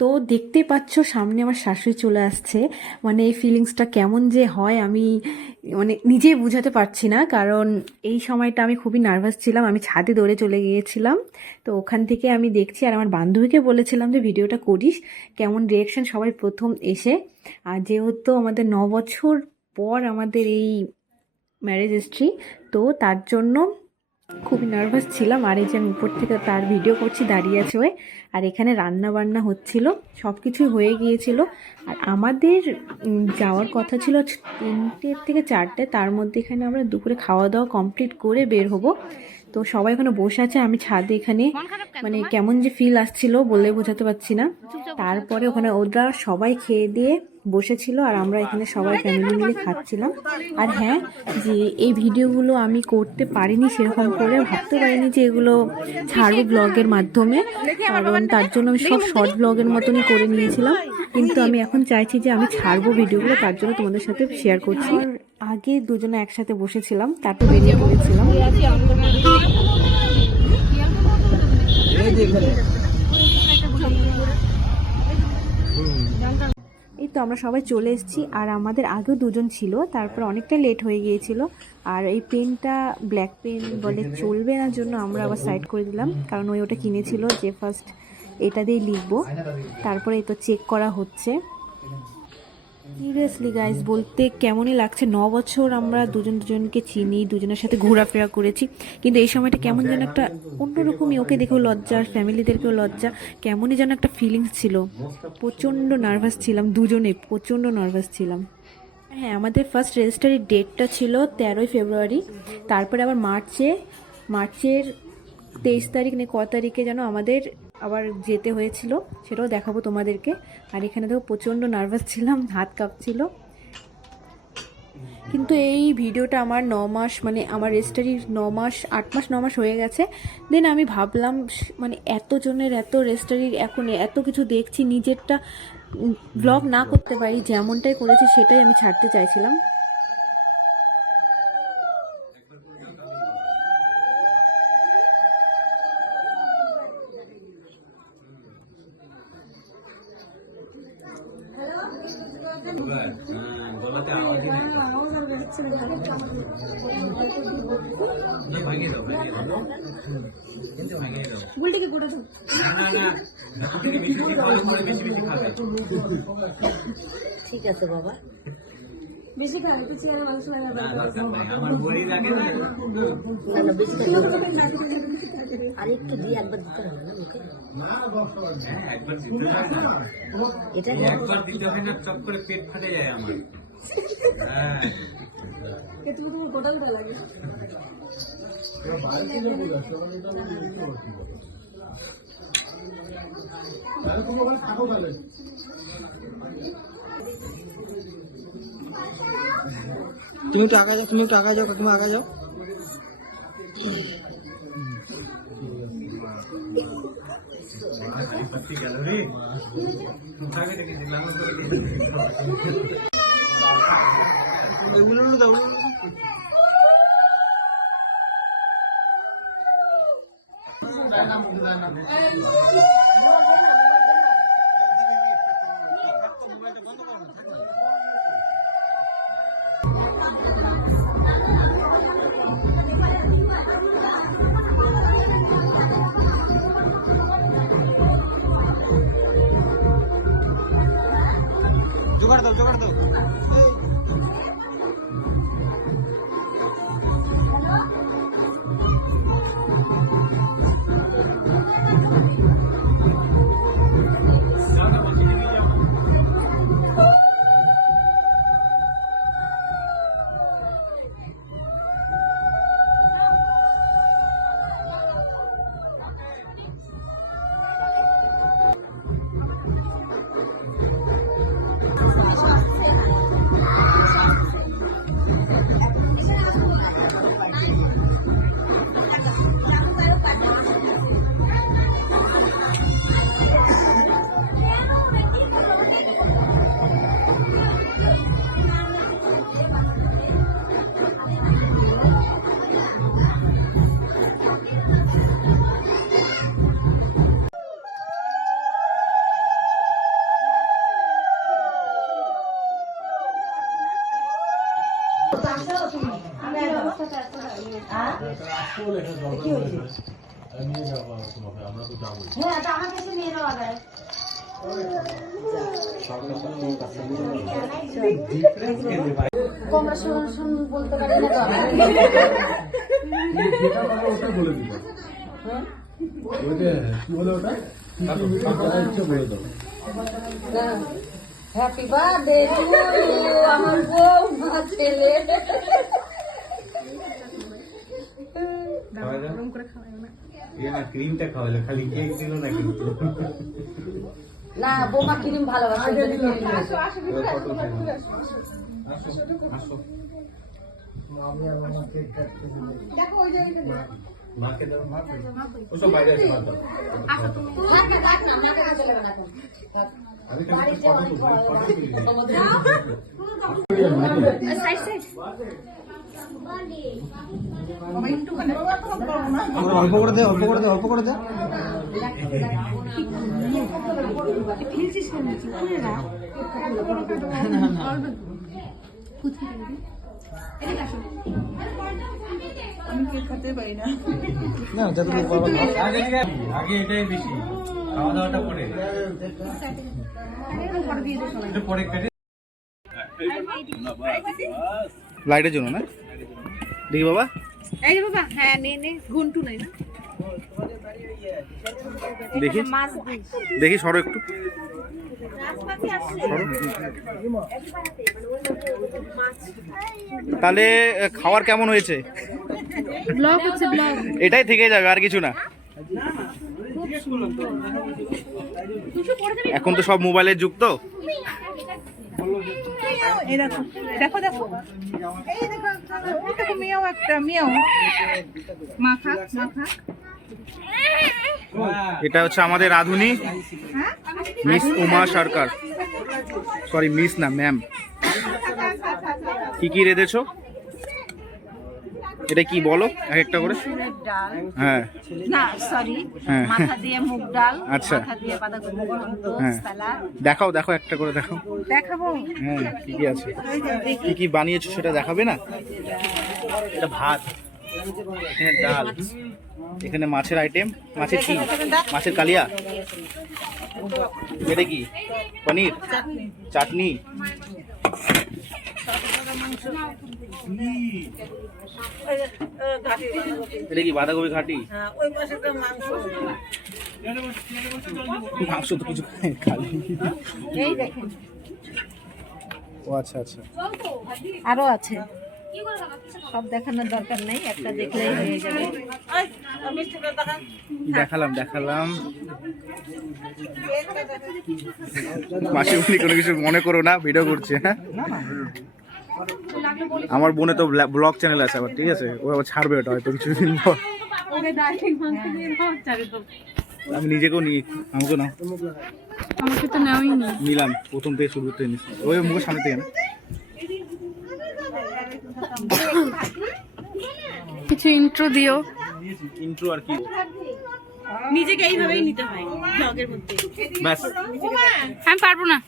তো দেখতে পাচ্ছ সামনে আমার শাশুড়ি চলে আসছে। মানে এই ফিলিংসটা কেমন যে হয় আমি মানে নিজেই বুঝাতে পারছি না, কারণ এই সময়টা আমি খুবই নার্ভাস ছিলাম। আমি ছাদে দৌড়ে চলে গিয়েছিলাম, তো ওখান থেকে আমি দেখছি আর আমার বান্ধবীকে বলেছিলাম যে ভিডিওটা করিস, কেমন রিয়েকশন সবাই প্রথম এসে। আর যেহেতু আমাদের 9 বছর পর আমাদের এই ম্যারেজ হিস্ট্রি, তো তার জন্য খুবই নার্ভাস ছিলাম। আর এই যে আমি উপর থেকে তার ভিডিও করছি, দাঁড়িয়ে আছে ওই। আর এখানে রান্না বান্না হচ্ছিল, সব কিছুই হয়ে গিয়েছিল। আর আমাদের যাওয়ার কথা ছিল 3টে থেকে 4টে, তার মধ্যে এখানে আমরা দুপুরে খাওয়া দাওয়া কমপ্লিট করে বের হব। তো সবাই এখানে বসে আছে, আমি ছাদে এখানে মানে কেমন যে ফিল আসছিল বলে বোঝাতে পারছি না। তারপরে ওখানে ওরা সবাই খেয়ে দিয়ে বসেছিল আর আমরা এখানে সবাই ফ্যামিলি মিলে খাচ্ছিলাম। আর হ্যাঁ, যে এই ভিডিওগুলো আমি করতে পারিনি সেরকম করে, ভাবতে পারিনি যে এগুলো ছাড়বো ব্লগের মাধ্যমে, কারণ তার জন্য আমি সব শর্ট ব্লগের মতনই করে নিয়েছিলাম। কিন্তু আমি এখন চাইছি যে আমি ছাড়বো ভিডিওগুলো, তার জন্য তোমাদের সাথে শেয়ার করছি। আগে দুজনে একসাথে বসেছিলাম, তারপর বেরিয়ে পড়েছিলাম। এই তো আমরা সবাই চলে এসেছি, আর আমাদের আগেও দুজন ছিল, তারপর অনেকটা লেট হয়ে গিয়েছিল। আর এই পেনটা ব্ল্যাক পেন বলে চলবে না জন্য আমরা আবার সাইড করে দিলাম, কারণ ওই ওটা কিনেছিল যে ফার্স্ট এটা দিয়ে লিখবো। তারপরে এই তো চেক করা হচ্ছে। সিরিয়াসলি গাইজ বলতে কেমনই লাগছে, 9 বছর আমরা দুজনকে চিনি, দুজনের সাথে ঘোরাফেরা করেছি, কিন্তু এই সময়টা কেমন যেন একটা অন্যরকমই, ওকে দেখেও লজ্জা, ফ্যামিলিদেরকেও লজ্জা, কেমনই যেন একটা ফিলিংস ছিল। প্রচণ্ড নার্ভাস ছিলাম, দুজনে প্রচণ্ড নার্ভাস ছিলাম। হ্যাঁ, আমাদের ফার্স্ট রেজিস্ট্রারির ডেটটা ছিল 13ই ফেব্রুয়ারি। তারপরে আবার মার্চের 23 তারিখ নে ক তারিখে যেন আমাদের আবার যেতে হয়েছিল, সেটাও দেখাবো তোমাদেরকে। আর এখানে দেখো প্রচণ্ড নার্ভাস ছিলাম, হাত কাঁপছিল। কিন্তু এই ভিডিওটা আমার 9 মাস, মানে আমার রেজিস্ট্রারির 9 মাস 8 মাস 9 মাস হয়ে গেছে। দেন আমি ভাবলাম মানে এতজনের এত রেজিস্ট্রারির এখন এত কিছু দেখছি, নিজেরটা ব্লগ না করতে পারি, যেমনটাই করেছি সেটাই আমি ছাড়তে চাইছিলাম। ঠিক আছে বাবা, বেশি খাই তো চেয়ারে মানুষ হয় না, আমার বড়ি লাগে না, না বেশি আর একটু দিয়ে একবার দিতে হবে না মুখে, একবার দিতে হয় না, এটা একবার দিতে হয় না, চট করে পেট ফেটে যায় আমার। হ্যাঁ, তুমি তোমার গোটা গোটা লাগে। তুমি একটু আগে যাও, তুমি আগে যাও। গেল রে, আগে থেকে দিলাম জোগাড় দাও। কংগ্রেচুলেশন বলতে পারি না তো আমি। হ্যাপি বার্থডে টু ইউ আমার বৌমা ছেলে। ক্রিমটা খাওয়ালে, খালি কেক দিল না কিন্তু। না বৌমা ক্রিম ভালোবাসে। মাকে দাও, ওসব বাইরে আছে, মাকে দাও। আমি ফটো তুলি। অল্প করে দে, অল্প করে দে, অল্প করে দে। না যতটুকু পারবো খাও। আগে এটাই বেশি, খাওয়া দাওয়াটা পরে, এটা পরে কেটে। লাইটের জন্য না? দেখি বাবা, এই যে বাবা, হ্যাঁ নে নে, ঘন্টু নাই না? দেখি দেখি, সরো একটু, সরো। তাহলে খাবার কেমন হয়েছে? ব্লগ হচ্ছে, ব্লগ। এটাই থেকে যাবে, আর কিছু না। এখন তো সব মোবাইলের যুগ তো। এই দেখো দেখো দেখো, এই দেখো এই দেখো, মিয়াও একটা মিয়াও, মাখা মাখা। এটা হচ্ছে আমাদের রাধুনি, মিস উমা সরকার, সরি মিস না ম্যাম। কি কি রেঁধেছো? এটা কি বলো এক একটা করে? ডাল, হ্যাঁ না সরি, হ্যাঁ। মাথা দিয়ে মুগ ডাল, আচ্ছা। মাথা দিয়ে বাঁধাকপি ঘন্ট, হ্যাঁ। সালাদ। দেখাও দেখাও, একটা করে দেখাও। দেখাবো? হ্যাঁ, কি কি আছে, কি কি বানিয়েছো সেটা দেখাবে না? এটা ভাত, এখানে ডাল, এখানে মাছের আইটেম, মাছের কি, মাছের কালিয়া, এটা কি পনির, চাটনি, এটা কি বাঁধাকপি ঘাটি, মাংস তো কিছু খালি। ও আচ্ছা আচ্ছা, আরো আছে, সব দেখানোর দরকার নেই, একটা দেখলেই হয়ে যাবে। দেখালাম দেখালাম। মাসিমণি কোনো কিছু মনে করো না, ভিডিও করছে। হ্যাঁ, আমার বোনে তো ব্লগ চ্যানেল আছে আবার, ঠিক আছে, ও আবার ছাড়বে ওটা হয়তো কিছুদিন পর। আমি নিজেকেও নিই, আমাকে না, আমাকে তো নেওয়াই নি। নিলাম প্রথম থেকে শুরু থেকে নিচ্ছি, ওই মুখের সামনে থেকে না। কিছু ইন্ট্রো দিও। ইন্ট্রো আর কি, নিজেকে এইভাবেই নিতে হয় ব্লগের মধ্যে। ব্যাস। আমি পারবো না।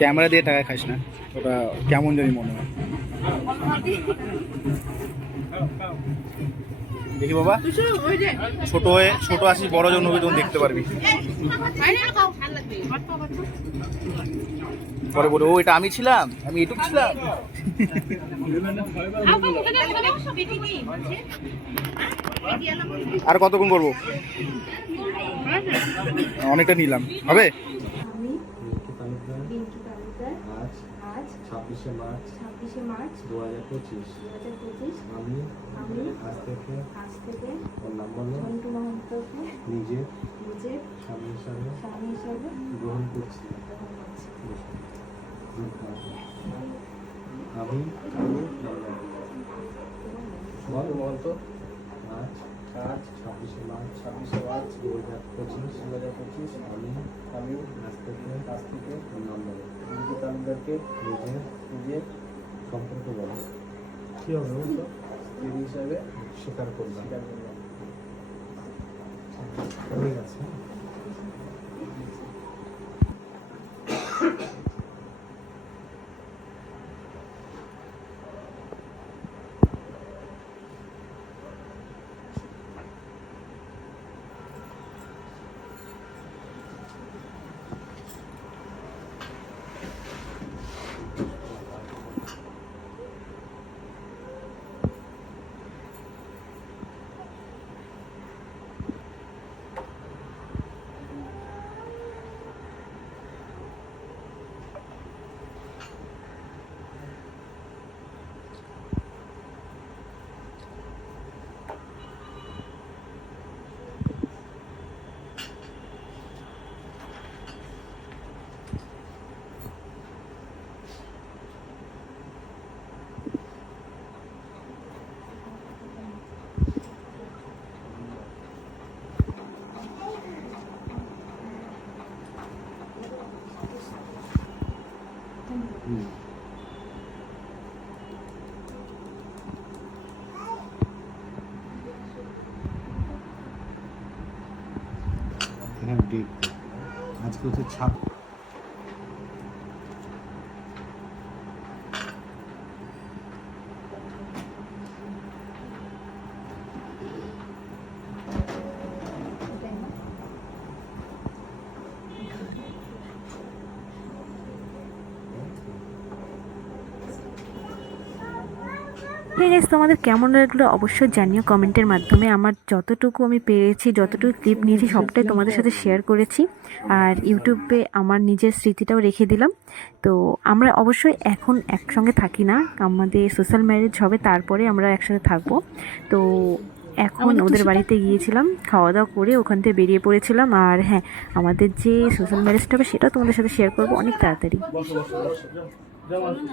ক্যামেরা দিয়ে টাকা খাইস না, ওটা কেমন জানি মনে হয়। দেখি বাবা, ছোট আসিস, বড় জন হবে তখন দেখতে পারবি। পরে বলে, ও এটা আমি ছিলাম, আমি এটুক ছিলাম। আর কতক্ষণ করবো? অনেকটা নিলাম, হবে? আজ 26শে মার্চ 2025 আমি আজ থেকে ওর নাম বলো নিজের স্বামী হিসাবে গ্রহণ করছি। আমি বল তো আজ 26শে মার্চ 2025 আমি আজ থেকে তাদেরকে নিজের সম্পর্ক বলো কি হবে বলতো স্ত্রী হিসাবে স্বীকার করলাম ঠিক আছে। হ্যাঁ ডেট আজকে হচ্ছে ঠিক আছে, তোমাদের কেমন লাগলো অবশ্যই জানিও কমেন্টের মাধ্যমে। আমার যতটুকু আমি পেরেছি, যতটুকু ক্লিপ নিয়েছি সবটাই তোমাদের সাথে শেয়ার করেছি, আর ইউটিউবে আমার নিজের স্মৃতিটাও রেখে দিলাম। তো আমরা অবশ্যই এখন একসঙ্গে থাকি না, আমাদের সোশ্যাল ম্যারেজ হবে তারপরে আমরা একসাথে থাকবো। তো এখন ওদের বাড়িতে গিয়েছিলাম, খাওয়া দাওয়া করে ওখান থেকে বেরিয়ে পড়েছিলাম। আর হ্যাঁ, আমাদের যে সোশ্যাল ম্যারেজটা হবে সেটাও তোমাদের সাথে শেয়ার করবো অনেক তাড়াতাড়ি।